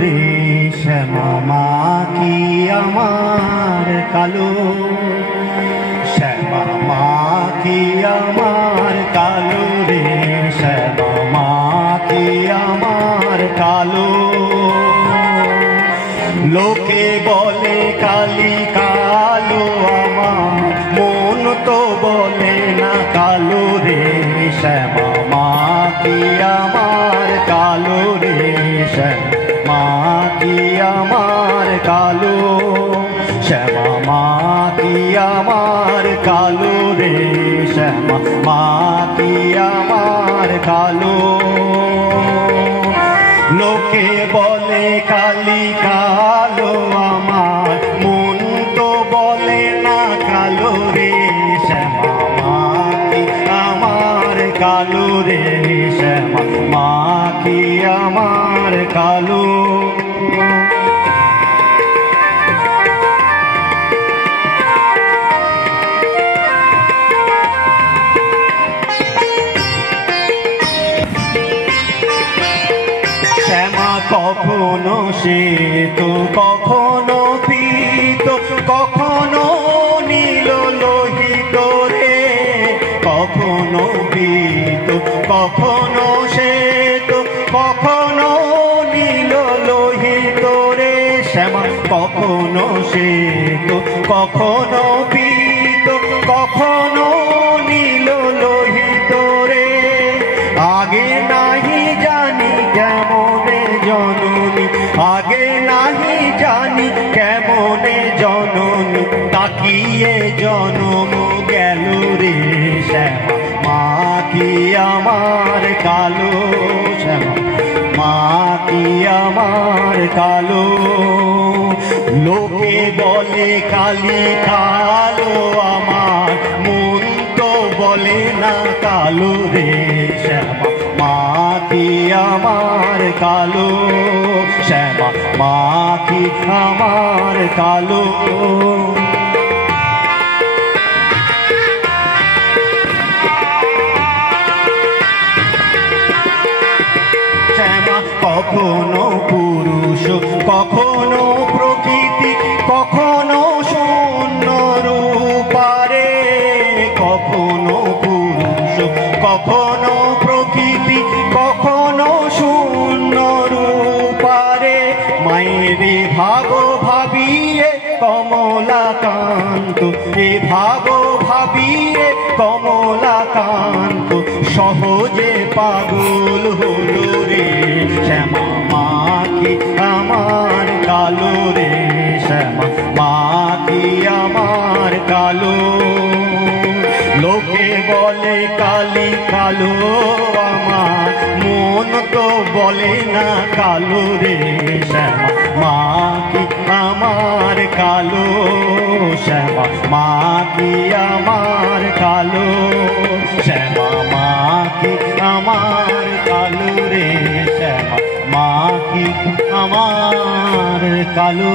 রে শ্যামা মা কি আমার কালো, শ্যামা মা কি আমার কালো রে, শ্যামা মা কি আমার কালো। লোকে বলে কালি কালো, আমার মন তো বলে না কালো রে, শ্যামা মা কি আমার কালো রে, শ্যামা কি আমার কালো, শ্যামা মা কি আমার কালো রে, শ্যামা মা কি আমার কালো। লোকে বলে কালি কালো, আমার মন তো বলে না কালো রে, শ্যামা মা কি আমার কালো রে, শ্যামা মা কি আমার কালো। শ্যামা কখনো শ্বেত, কখনো পীত, কখনো নীল লোহিত রে, কখনো পীত, কখনো শ্বেত, কখনো নীল লোহিত রে, শ্যামা কখনো শ্বেত, কখনো পীত, কখনো নীল লোহিত রে। আগে নাহি জানি কেমনে জননী, আগে নাহি জানি কেমনে জননী, তাকিয়ে জনম গেল রে, শ্যামা মা কি আমার কালো, শ্যামা মা কি আমার কালো। লোকে বলে কালি কালো, আমার মন তো বলে না কালো রে, শ্যামা মা কি আমার কালো, শ্যামা মা কি আমার কালো। শ্যামা কখনো পুরুষ, কখনো প্রকৃতি, কখনো শূন্য রূপারে, কখনো পুরুষ, কখনো প্রকৃতি, কখনো শূন্য রূপারে। মায়েরে ভাগো ভাবিয়ে কমলাকান্ত, এ ভাগো ভাবিয়ে কমলাকান্ত, সহজে পাগল হলো রে, শ্যামা মা কি আমার কালো রে, শ্যামা মা কি আমার কালো। লোকে বলে কালি কালো, আমার মন তো বলে না কালো রে, শ্যামা মা কি আমার কালো, শ্যামা মা কি আমার কালো, শ্যামা মা কি আমার কালো রে, শ্যামা মা কি আমার কালো।